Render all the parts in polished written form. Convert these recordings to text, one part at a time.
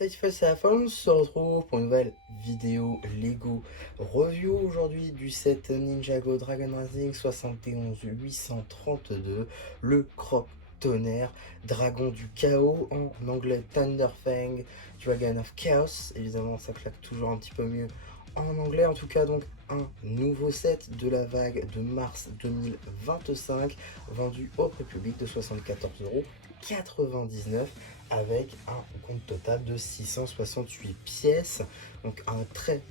Salut, c'est la fin, on se retrouve pour une nouvelle vidéo Lego review aujourd'hui du set Ninjago Dragon Rising 71832, le croc tonnerre, dragon du chaos, en anglais Thunderfang, Dragon of Chaos, évidemment ça claque toujours un petit peu mieux en anglais, en tout cas donc un nouveau set de la vague de mars 2025, vendu au prix public de 74,99 € avec un compte total de 668 pièces. Donc un très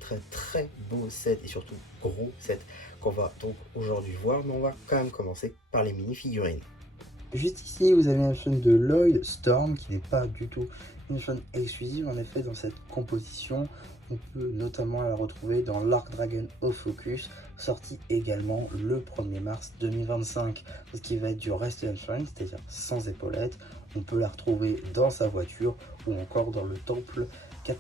beau set et surtout gros set qu'on va donc aujourd'hui voir, mais on va quand même commencer par les mini-figurines. Juste ici, vous avez un chaîne de Lloyd Storm qui n'est pas du tout une chaîne exclusive. En effet, dans cette composition, on peut notamment la retrouver dans l'Arc Dragon of Focus, sorti également le 1er mars 2025. Ce qui va être du Rest Shrine, c'est-à-dire sans épaulettes. On peut la retrouver dans sa voiture ou encore dans le temple 4+.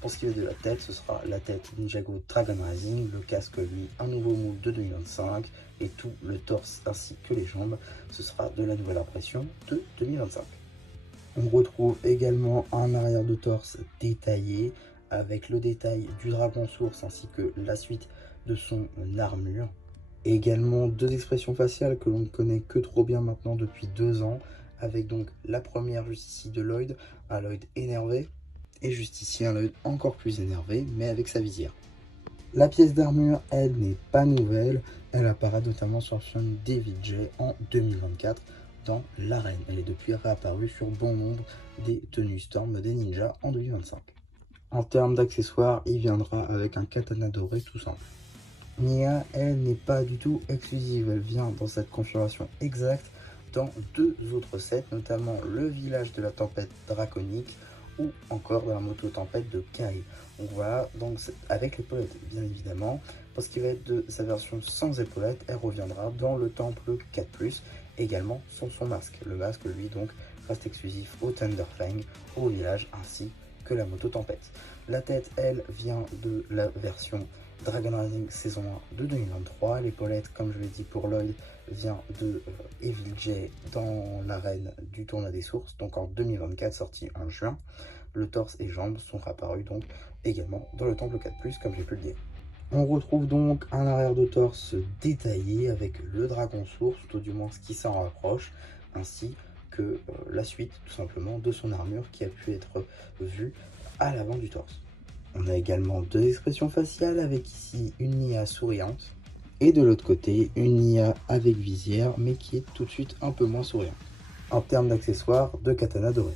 Pour ce qui est de la tête, ce sera la tête Ninjago Dragon Rising, le casque lui un nouveau moule de 2025 et tout le torse ainsi que les jambes, ce sera de la nouvelle impression de 2025. On retrouve également un arrière de torse détaillé avec le détail du dragon source ainsi que la suite de son armure. Et également deux expressions faciales que l'on ne connaît que trop bien maintenant depuis 2 ans, avec donc la première juste ici de Lloyd, un Lloyd énervé, et juste ici un Lloyd encore plus énervé, mais avec sa visière. La pièce d'armure, elle, n'est pas nouvelle, elle apparaît notamment sur le film David J en 2024 dans l'arène. Elle est depuis réapparue sur bon nombre des tenues Storm des ninjas en 2025. En termes d'accessoires, il viendra avec un katana doré tout simple. Nia, elle, n'est pas du tout exclusive, elle vient dans cette configuration exacte dans 2 autres sets, notamment le village de la tempête draconique ou encore dans la moto tempête de Kai. Donc voilà, donc avec l'épaulette bien évidemment. Pour ce qui va être de sa version sans épaulette, elle reviendra dans le temple 4+, également sans son masque. Le masque lui donc reste exclusif au Thunderfang, au village ainsi que la moto tempête. La tête, elle, vient de la version Dragon Rising saison 1 de 2023. L'épaulette, comme je l'ai dit pour Lloyd, vient de Evil J dans l'arène du tournoi des sources, donc en 2024, sorti en juin. Le torse et jambes sont apparus donc également dans le temple 4+, comme j'ai pu le dire. On retrouve donc un arrière de torse détaillé avec le dragon source, tout du moins ce qui s'en rapproche, ainsi que la suite tout simplement de son armure qui a pu être vue à l'avant du torse. On a également deux expressions faciales avec ici une Nia souriante et de l'autre côté une Nia avec visière mais qui est tout de suite un peu moins souriante. En termes d'accessoires, deux katanas dorés.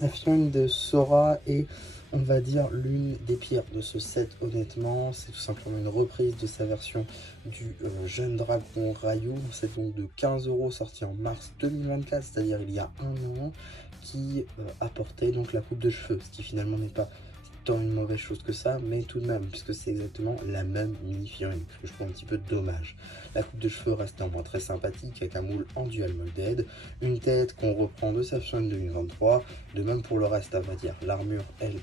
La figurine de Sora est, on va dire, l'une des pires de ce set honnêtement. C'est tout simplement une reprise de sa version du jeune dragon Ryu. C'est donc de 15 € sorti en mars 2024, c'est-à-dire il y a un an, qui apportait donc la coupe de cheveux, ce qui finalement n'est pas tant une mauvaise chose que ça, mais tout de même, puisque c'est exactement la même mini-figurine, ce que je trouve un petit peu dommage. La coupe de cheveux reste néanmoins très sympathique, avec un moule en dual molded, une tête qu'on reprend de sa figurine 2023, de même pour le reste, à vrai dire. L'armure, elle,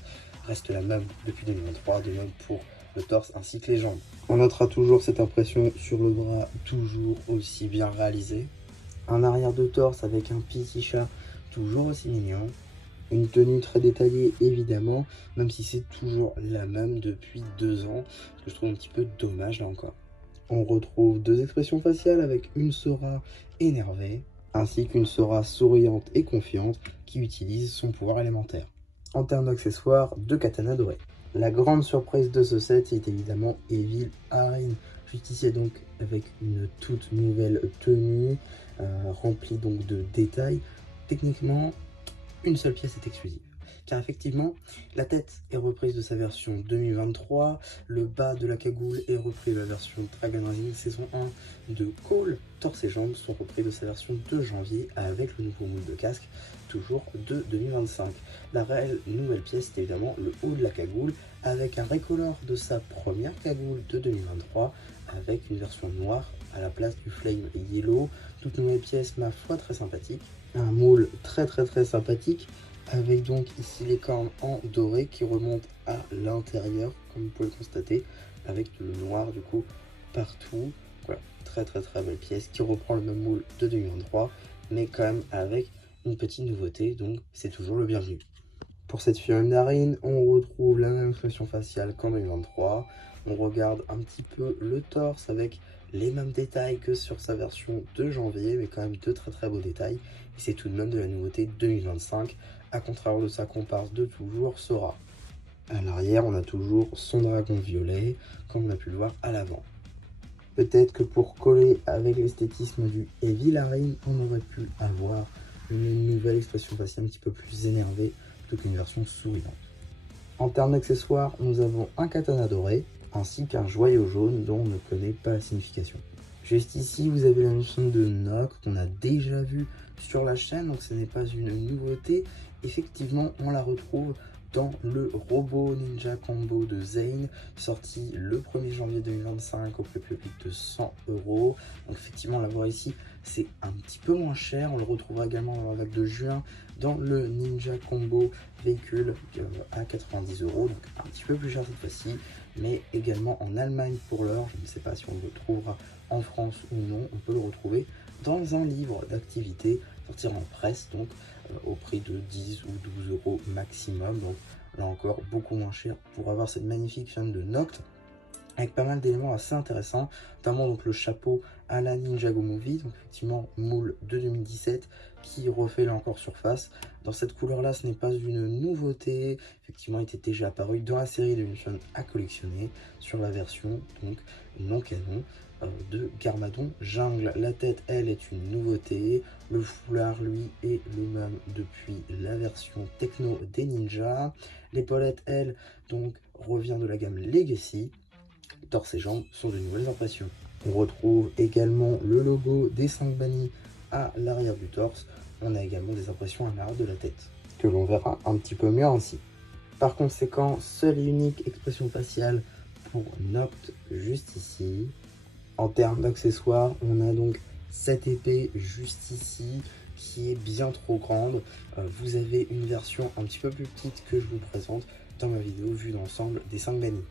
reste la même depuis 2023, de même pour le torse ainsi que les jambes. On notera toujours cette impression sur le bras, toujours aussi bien réalisé. Un arrière de torse avec un petit chat, toujours aussi mignon. Une tenue très détaillée évidemment, même si c'est toujours la même depuis 2 ans, ce que je trouve un petit peu dommage là encore. On retrouve deux expressions faciales avec une Sora énervée, ainsi qu'une Sora souriante et confiante qui utilise son pouvoir élémentaire. En termes d'accessoires, deux katanas dorés. La grande surprise de ce set est évidemment Evil Arine, justifié donc avec une toute nouvelle tenue, remplie donc de détails. Techniquement, une seule pièce est exclusive. Car effectivement, la tête est reprise de sa version 2023, le bas de la cagoule est repris de la version Dragon Rising saison 1 de Cole, torse et jambes sont repris de sa version de janvier avec le nouveau moule de casque, toujours de 2025. La réelle nouvelle pièce est évidemment le haut de la cagoule, avec un recolor de sa première cagoule de 2023, avec une version noire à la place du Flame Yellow, toute nouvelle pièce ma foi très sympathique. Un moule très sympathique avec donc ici les cornes en doré qui remontent à l'intérieur comme vous pouvez le constater avec le noir du coup partout. Voilà, très belle pièce qui reprend le même moule de 2023 mais quand même avec une petite nouveauté, donc c'est toujours le bienvenu. Pour cette figurine Darin, on retrouve la même expression faciale qu'en 2023. On regarde un petit peu le torse avec les mêmes détails que sur sa version de janvier, mais quand même de très beaux détails. Et c'est tout de même de la nouveauté 2025, à contraire de sa comparse de toujours, Sora. À l'arrière, on a toujours son dragon violet, comme on a pu le voir à l'avant. Peut-être que pour coller avec l'esthétisme du Heavy Darin, on aurait pu avoir une nouvelle expression faciale un petit peu plus énervée, plutôt qu'une version souriante. En termes d'accessoires, nous avons un katana doré, ainsi qu'un joyau jaune dont on ne connaît pas la signification. Juste ici, vous avez la notion de Noct qu'on a déjà vu sur la chaîne, donc ce n'est pas une nouveauté. Effectivement, on la retrouve dans le robot Ninja Combo de Zane, sorti le 1er janvier 2025 au prix public de 100 €. Donc effectivement, l'avoir ici, c'est un petit peu moins cher. On le retrouvera également dans la vague de juin dans le Ninja Combo véhicule à 90 €, donc un petit peu plus cher cette fois-ci, mais également en Allemagne pour l'heure. Je ne sais pas si on le trouvera en France ou non. On peut le retrouver dans un livre d'activité sortir en presse, donc au prix de 10 ou 12 € maximum. Donc là encore, beaucoup moins cher pour avoir cette magnifique chaîne de Noct, avec pas mal d'éléments assez intéressants, notamment donc le chapeau à la Ninjago Movie, donc effectivement moule de 2017 qui refait là encore surface. Dans cette couleur là, ce n'est pas une nouveauté, effectivement il était déjà apparu dans la série de Mission à collectionner sur la version donc non canon de Garmadon Jungle. La tête, elle, est une nouveauté, le foulard lui est le même depuis la version techno des ninjas. L'épaulette, elle, donc revient de la gamme Legacy. Torse et jambes sont de nouvelles impressions. On retrouve également le logo des 5 bannis à l'arrière du torse. On a également des impressions à l'arrière de la tête, que l'on verra un petit peu mieux ainsi. Par conséquent, seule et unique expression faciale pour Noct juste ici. En termes d'accessoires, on a donc cette épée juste ici qui est bien trop grande. Vous avez une version un petit peu plus petite que je vous présente dans ma vidéo vue d'ensemble des 5 bannis.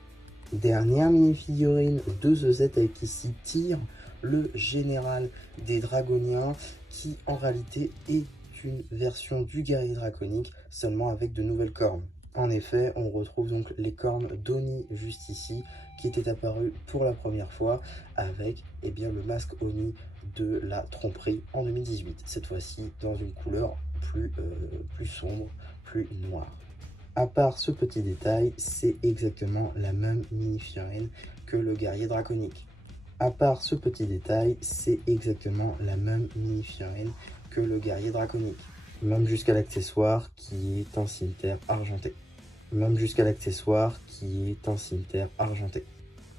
Dernière mini-figurine de ce set avec ici Tyr, le général des dragoniens, qui en réalité est une version du guerrier draconique, seulement avec de nouvelles cornes. En effet, on retrouve donc les cornes d'Oni juste ici, qui étaient apparues pour la première fois avec le masque Oni de la tromperie en 2018. Cette fois-ci dans une couleur plus sombre, plus noire. À part ce petit détail, c'est exactement la même mini-figurine que le guerrier draconique. À part ce petit détail, c'est exactement la même mini-figurine que le guerrier draconique. Même jusqu'à l'accessoire qui est un cimetière argenté. Même jusqu'à l'accessoire qui est un cimetière argenté.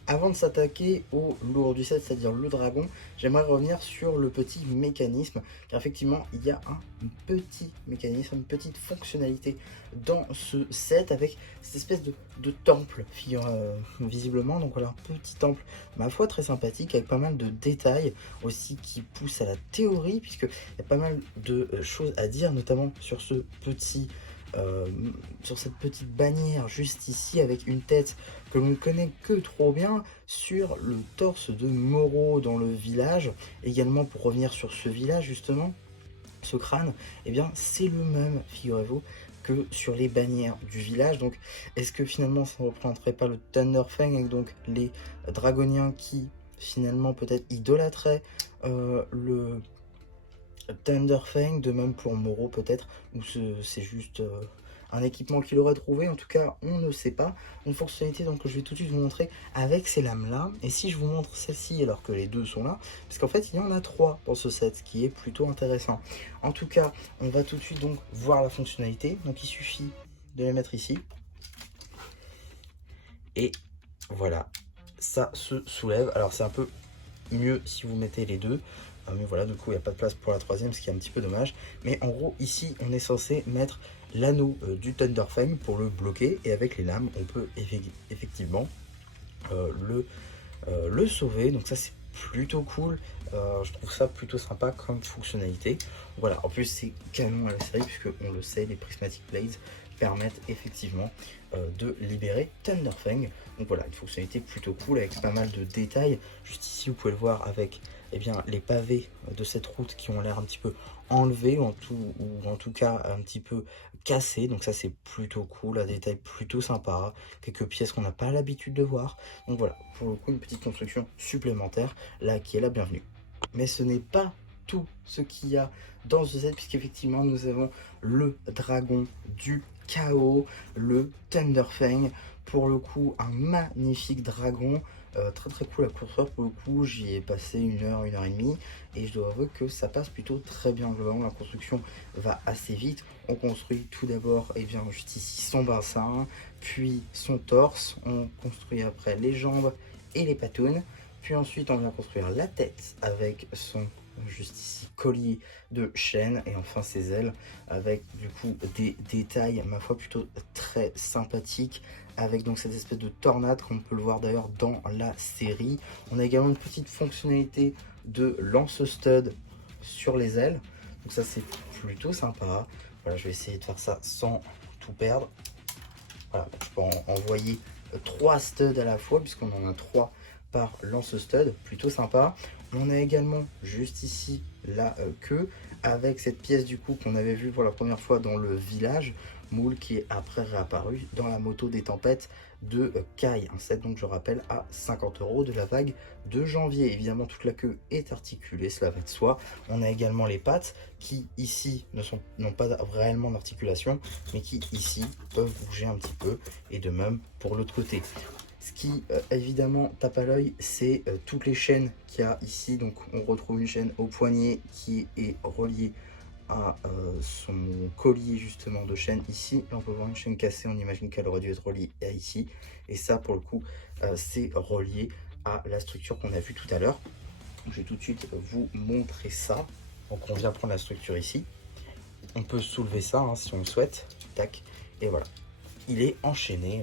Avant de s'attaquer au lourd du set, c'est-à-dire le dragon, j'aimerais revenir sur le petit mécanisme, car effectivement, il y a un petit mécanisme, une petite fonctionnalité dans ce set, avec cette espèce de temple, visiblement. Donc voilà, un petit temple, ma foi, très sympathique, avec pas mal de détails aussi qui poussent à la théorie, puisqu'il y a pas mal de choses à dire, notamment sur ce petit... sur cette petite bannière juste ici avec une tête que l'on ne connaît que trop bien sur le torse de Moro dans le village. Également, pour revenir sur ce village justement, ce crâne, et bien c'est le même, figurez-vous, que sur les bannières du village. Donc est-ce que finalement ça ne représenterait pas le Thunderfang avec donc les dragoniens qui finalement peut-être idolâtraient le Thunderfang, de même pour Moro peut-être, ou c'est juste un équipement qu'il aurait trouvé, en tout cas on ne sait pas. Une fonctionnalité donc que je vais tout de suite vous montrer avec ces lames là, et si je vous montre celle-ci alors que les deux sont là, parce qu'en fait il y en a 3 dans ce set, ce qui est plutôt intéressant. En tout cas, on va tout de suite donc voir la fonctionnalité. Donc il suffit de les mettre ici, et voilà, ça se soulève. Alors c'est un peu mieux si vous mettez les deux, mais voilà, du coup il n'y a pas de place pour la troisième, ce qui est un petit peu dommage. Mais en gros ici on est censé mettre l'anneau du Thunderfang pour le bloquer, et avec les lames on peut effectivement le sauver. Donc ça c'est plutôt cool, je trouve ça plutôt sympa comme fonctionnalité. Voilà, en plus c'est canon à la série, puisque on le sait, les Prismatic Blades permettent effectivement de libérer Thunderfang. Donc voilà, une fonctionnalité plutôt cool avec pas mal de détails. Juste ici vous pouvez le voir avec eh bien, les pavés de cette route qui ont l'air un petit peu enlevés, ou en tout cas un petit peu cassés. Donc ça, c'est plutôt cool, un détail plutôt sympa. Quelques pièces qu'on n'a pas l'habitude de voir. Donc voilà, pour le coup, une petite construction supplémentaire, là, qui est la bienvenue. Mais ce n'est pas tout ce qu'il y a dans ce set, puisqu'effectivement, nous avons le dragon du chaos, le Thunderfang. Pour le coup, un magnifique dragon, très très cool à construire. Pour le coup, j'y ai passé 1 heure et demie, et je dois avouer que ça passe plutôt très bien. Globalement, la construction va assez vite. On construit tout d'abord, et bien juste ici, son bassin, puis son torse. On construit après les jambes et les patounes. Puis ensuite, on vient construire la tête avec son, juste ici, collier de chaîne, et enfin ses ailes avec du coup des détails, ma foi, plutôt très sympathiques, avec donc cette espèce de tornade qu'on peut le voir d'ailleurs dans la série. On a également une petite fonctionnalité de lance-stud sur les ailes, donc ça c'est plutôt sympa. Voilà, je vais essayer de faire ça sans tout perdre. Voilà, je peux envoyer 3 studs à la fois, puisqu'on en a 3 par lance-stud, plutôt sympa. On a également juste ici la queue, avec cette pièce du coup qu'on avait vue pour la première fois dans le village, moule qui est après réapparu dans la moto des tempêtes de Kai. Un set, donc je rappelle, à 50 € de la vague de janvier. Évidemment, toute la queue est articulée, cela va de soi. On a également les pattes qui ici n'ont pas réellement d'articulation, mais qui ici peuvent bouger un petit peu, et de même pour l'autre côté. Ce qui évidemment tape à l'œil, c'est toutes les chaînes qu'il y a ici. Donc on retrouve une chaîne au poignet qui est reliée à son collier justement de chaîne ici. Et on peut voir une chaîne cassée, on imagine qu'elle aurait dû être reliée à ici. Et ça pour le coup, c'est relié à la structure qu'on a vue tout à l'heure. Je vais tout de suite vous montrer ça. Donc on vient prendre la structure ici. On peut soulever ça hein, si on le souhaite. Tac, et voilà. Il est enchaîné.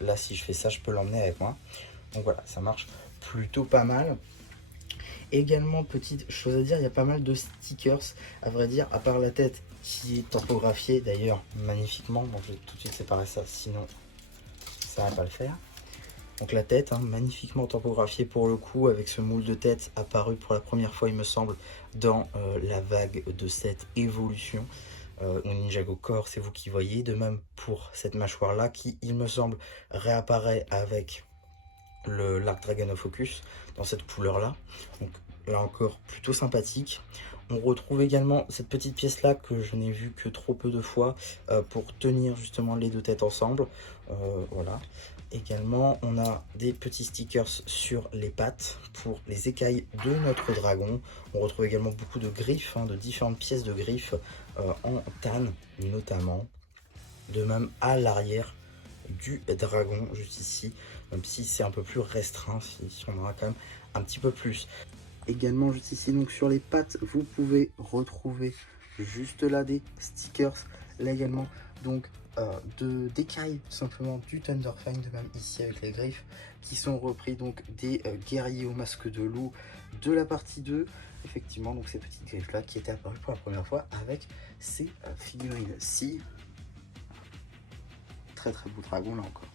Là, si je fais ça, je peux l'emmener avec moi. Donc voilà, ça marche plutôt pas mal. Également, petite chose à dire, il y a pas mal de stickers, à vrai dire, à part la tête qui est tampographiée d'ailleurs magnifiquement. Donc je vais tout de suite séparer ça, sinon ça va pas le faire. Donc la tête, hein, magnifiquement tampographiée pour le coup, avec ce moule de tête apparu pour la première fois, il me semble, dans la vague de cette évolution. Au Ninjago Core, c'est vous qui voyez. De même pour cette mâchoire là qui, il me semble, réapparaît avec l'Arc Dragon of Focus dans cette couleur là. Donc là encore plutôt sympathique. On retrouve également cette petite pièce là que je n'ai vue que trop peu de fois pour tenir justement les deux têtes ensemble. Voilà. Également, on a des petits stickers sur les pattes pour les écailles de notre dragon. On retrouve également beaucoup de griffes, hein, de différentes pièces de griffes en tanne notamment. De même à l'arrière du dragon, juste ici, même si c'est un peu plus restreint, si on aura quand même un petit peu plus. Également juste ici, donc sur les pattes, vous pouvez retrouver juste là des stickers, là également, donc d'écailles tout simplement du Thunderfang, de même ici avec les griffes qui sont repris donc des guerriers au masque de loup de la partie 2. Effectivement, donc ces petites griffes là qui étaient apparues pour la première fois avec ces figurines-ci. Très très beau dragon là encore.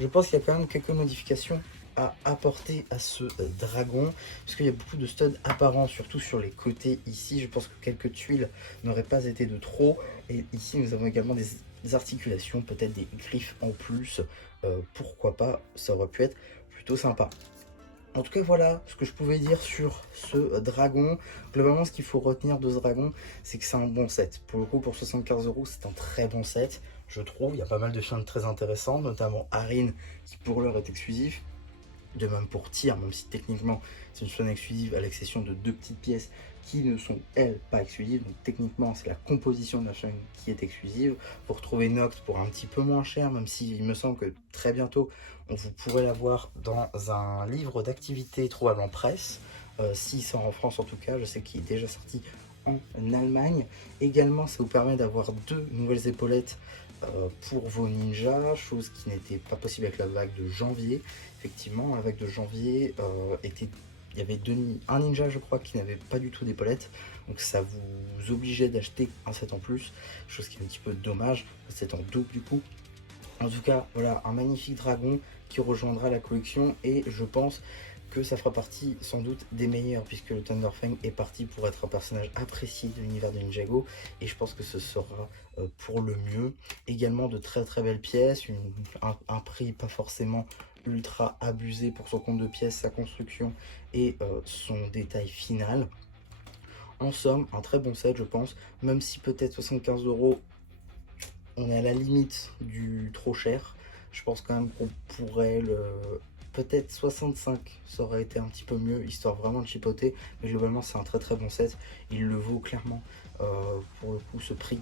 Je pense qu'il y a quand même quelques modifications à apporter à ce dragon, puisqu'il y a beaucoup de studs apparents, surtout sur les côtés ici. Je pense que quelques tuiles n'auraient pas été de trop. Et ici nous avons également des articulations, peut-être des griffes en plus. Pourquoi pas, ça aurait pu être plutôt sympa. En tout cas, voilà ce que je pouvais dire sur ce dragon. Globalement, ce qu'il faut retenir de ce dragon, c'est que c'est un bon set. Pour le coup, pour 75 €, c'est un très bon set, je trouve. Il y a pas mal de chaînes très intéressantes, notamment Arin, qui pour l'heure est exclusif. De même pour Tyr, même si techniquement c'est une chaîne exclusive, à l'exception de 2 petites pièces qui ne sont, elles, pas exclusives. Donc techniquement, c'est la composition de la chaîne qui est exclusive. Vous retrouvez Noct pour un petit peu moins cher, même si il me semble que très bientôt, vous pourrez l'avoir dans un livre d'activité trouvable en presse. S'il sort en France en tout cas, je sais qu'il est déjà sorti en Allemagne. Également, ça vous permet d'avoir 2 nouvelles épaulettes pour vos ninjas, chose qui n'était pas possible avec la vague de janvier. Effectivement, la vague de janvier il y avait un ninja je crois qui n'avait pas du tout d'épaulette, donc ça vous obligeait d'acheter un set en plus, chose qui est un petit peu dommage, c'est en double du coup. En tout cas, voilà un magnifique dragon qui rejoindra la collection, et je pense que ça fera partie sans doute des meilleurs, puisque le Thunderfang est parti pour être un personnage apprécié de l'univers de Ninjago, et je pense que ce sera pour le mieux. Également de très très belles pièces, un prix pas forcément ultra abusé pour son compte de pièces, sa construction et son détail final. En somme, un très bon set je pense, même si peut-être 75 €, on est à la limite du trop cher. Je pense quand même qu'on pourrait le... Peut-être 65, ça aurait été un petit peu mieux, histoire vraiment de chipoter. Mais globalement, c'est un très très bon set. Il le vaut clairement pour le coup, ce prix.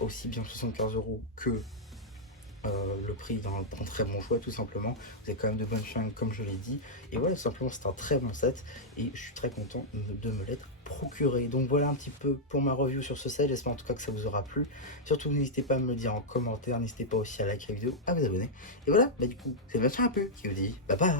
Aussi bien 75 € que le prix d'un très bon choix, tout simplement. Vous avez quand même de bonnes fringues, comme je l'ai dit. Et voilà, tout simplement, c'est un très bon set. Et je suis très content de me l'être procuré. Donc voilà un petit peu pour ma review sur ce set. J'espère en tout cas que ça vous aura plu. Surtout, n'hésitez pas à me le dire en commentaire. N'hésitez pas aussi à liker la vidéo, à vous abonner. Et voilà, bah du coup, c'est bien sûr un peu qui vous dit bye bye.